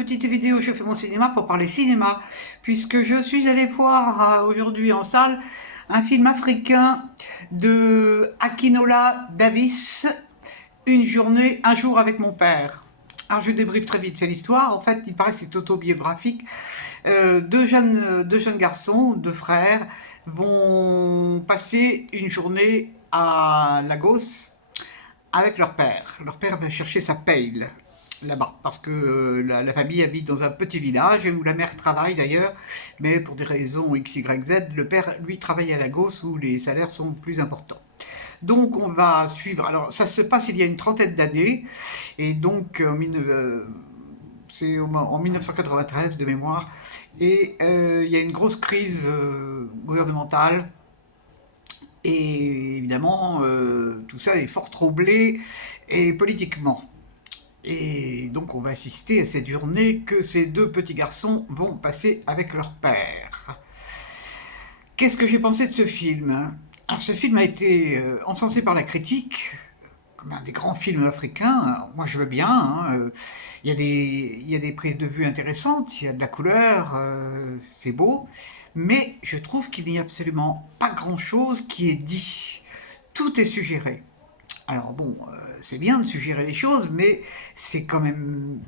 petite vidéo Je fais mon cinéma pour parler cinéma, puisque je suis allée voir aujourd'hui en salle un film africain de Akinola Davis, Un jour avec mon père. Alors je débriefe très vite, c'est l'histoire, en fait il paraît que c'est autobiographique. Deux jeunes garçons, deux frères, vont passer une journée à Lagos avec leur père. Leur père va chercher sa paye là-bas, parce que la famille habite dans un petit village où la mère travaille d'ailleurs, mais pour des raisons X, Y, Z, le père, lui, travaille à Lagos où les salaires sont plus importants. Donc on va suivre, alors ça se passe il y a une trentaine d'années, et donc c'est en 1993 de mémoire, et il y a une grosse crise gouvernementale, et évidemment tout ça est fort troublé et politiquement. Et donc on va assister à cette journée que ces deux petits garçons vont passer avec leur père. Qu'est-ce que j'ai pensé de ce film? Alors ce film a été encensé par la critique comme un des grands films africains. Moi je veux bien, hein. Il y a des prises de vue intéressantes, il y a de la couleur, c'est beau, mais je trouve qu'il n'y a absolument pas grand-chose qui est dit. Tout est suggéré. Alors bon, c'est bien de suggérer les choses, mais c'est quand même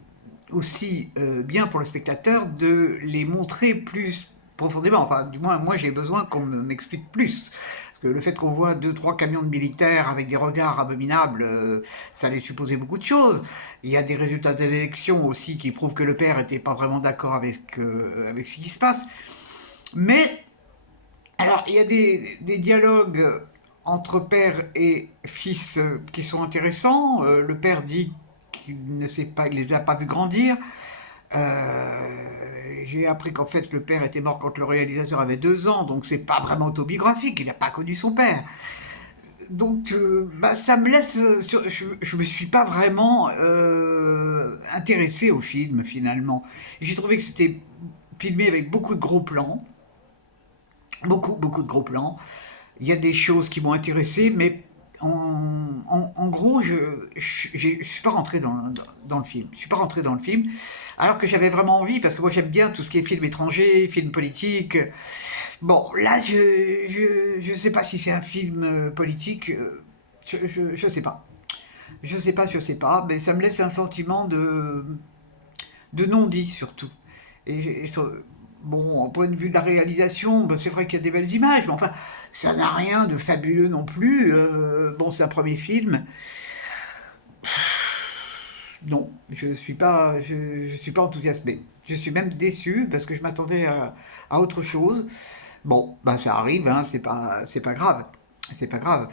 aussi bien pour le spectateur de les montrer plus profondément. Enfin, du moins, moi j'ai besoin qu'on m'explique plus. Parce que le fait qu'on voit deux, trois camions de militaires avec des regards abominables, ça allait supposer beaucoup de choses. Il y a des résultats des élections aussi qui prouvent que le père n'était pas vraiment d'accord avec ce qui se passe. Mais alors, il y a des dialogues entre père et fils qui sont intéressants. Le père dit qu'il ne sait pas, il les a pas vus grandir. J'ai appris qu'en fait le père était mort quand le réalisateur avait 2 ans, donc c'est pas vraiment autobiographique. Il n'a pas connu son père. Donc, ça me laisse. Je me suis pas vraiment intéressé au film finalement. J'ai trouvé que c'était filmé avec beaucoup de gros plans. Beaucoup de gros plans. Il y a des choses qui m'ont intéressé, mais en gros, je suis pas rentré dans le film. Je suis pas rentré dans le film, alors que j'avais vraiment envie, parce que moi j'aime bien tout ce qui est film étranger, film politique. Bon, là, je sais pas si c'est un film politique. Je sais pas. Je sais pas, mais ça me laisse un sentiment de non-dit surtout. Et bon, en point de vue de la réalisation, ben, c'est vrai qu'il y a des belles images, mais enfin, ça n'a rien de fabuleux non plus. Bon, c'est un premier film. Non, je suis pas enthousiasmé. Je suis même déçu parce que je m'attendais à autre chose. Bon, bah ça arrive, hein, c'est pas grave, c'est pas grave.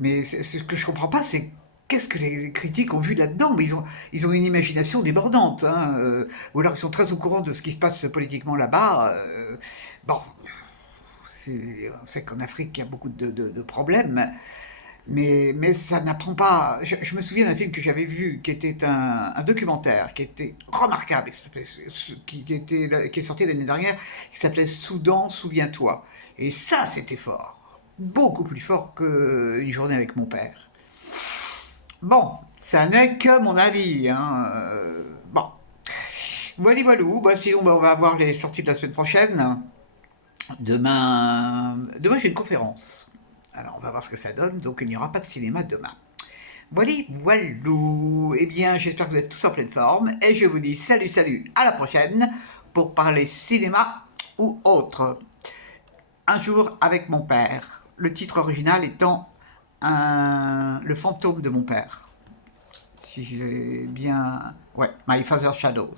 Mais ce que je comprends pas, c'est qu'est-ce que les critiques ont vu là-dedans. Mais ils ont une imagination débordante, hein, ou alors ils sont très au courant de ce qui se passe politiquement là-bas. Bon, on sait qu'en Afrique il y a beaucoup de problèmes, mais ça n'apprend pas. Je me souviens d'un film que j'avais vu, qui était un documentaire, qui était remarquable, qui est sorti l'année dernière, qui s'appelait Soudan, souviens-toi. Et ça, c'était fort. Beaucoup plus fort qu'une journée avec mon père. Bon, ça n'est que mon avis, hein. Bon, voilà, voilà. Bah, sinon, bah, on va voir les sorties de la semaine prochaine. Demain j'ai une conférence. Alors, on va voir ce que ça donne. Donc, il n'y aura pas de cinéma demain. Voilà, voilà. Eh bien, j'espère que vous êtes tous en pleine forme. Et je vous dis salut, salut, à la prochaine pour parler cinéma ou autre. Un jour avec mon père. Le titre original étant Le fantôme de mon père. Si j'ai bien. Ouais, My Father's Shadows.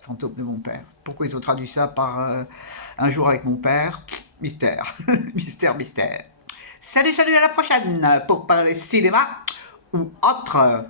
Fantôme de mon père. Pourquoi ils ont traduit ça par Un jour avec mon père? Mystère. Mystère, mystère. Salut, salut, à la prochaine pour parler cinéma ou autre.